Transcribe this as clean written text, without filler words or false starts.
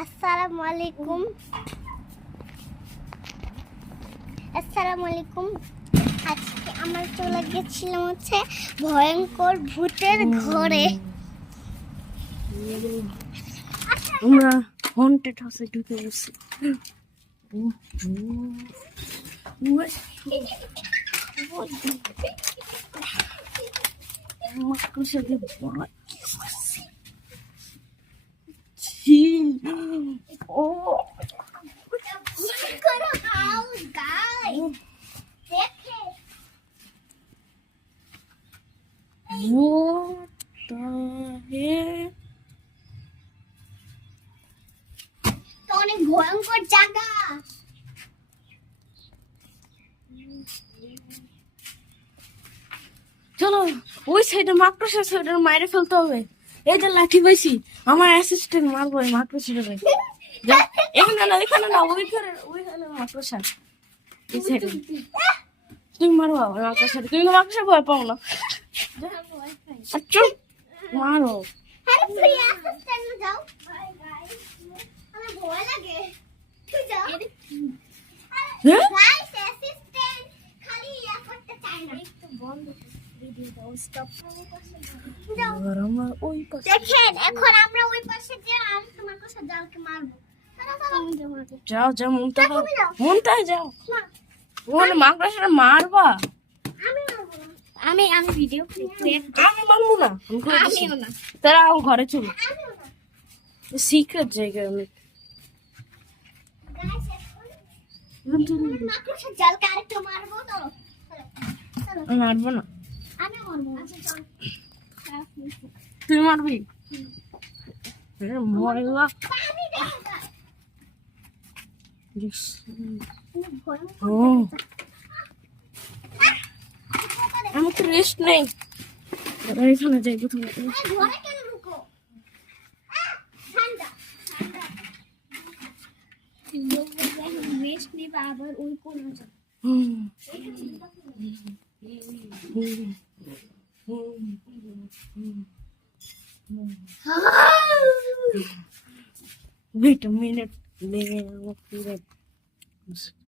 আসসালামু আলাইকুম। আজকে আমরা চলে গেছিলাম ভয়ঙ্কর ভূতের ঘরে। আমরা হন্টেড হাউসে ঢুকে গেছি। অনেক ভয়ঙ্কর জায়গা। চলো ওই সাইডে মাকড়সা আছে, ওটা মাইরে ফেলতে হবে। এই যে লাঠি পাইছি, আমার অ্যাসিস্ট্যান্ট মারবো এই মাকড়সা। এখানে না, এখানে না, ওইখানে মাকড়সা। এই সাইডে তুমি মারো মাকড়সা, তুমি তো মাকড়সা ভয় পাও না। আচ্ছা মারো। আরে তুই অ্যাসিস্ট্যান্ট যাও। আমার ভয় লাগে। তুই যাও। হ্যাঁ? গাইস অ্যাসিস্ট্যান্ট খালি ইয়া করতে চায় না। একটু বন্ধ ভিডিওটা স্টপ যাও। আর আমরা ওই পাশে দেখেন এখন আমরা ওই পাশে যে আর তোমার কাছে জালকে মারবো। যাও, যাও মনটায় যাও। ওখানে মাকড়সাটা মারবা। আমি ভিডিও ক্লিপ আমি মানবো না, আমিও না। তারা আমার ঘরে চলো, আমিও না। সিক্রেট জায়গায় আমি গাইস এখন মাকড়সা জালকে আরেকটু মারবো তো। চলো মারবো না। আমি মারবো। আচ্ছা চল। তুই মারবি? মরবা। আমি দেখো ও আমার তো রেস্ট নেই। এখানে যাই প্রথমে। ঘরে কেন ঢুকো? ঠান্ডা রেস্ট নিবা আবার ওই কোণে যাও। Wait a minute.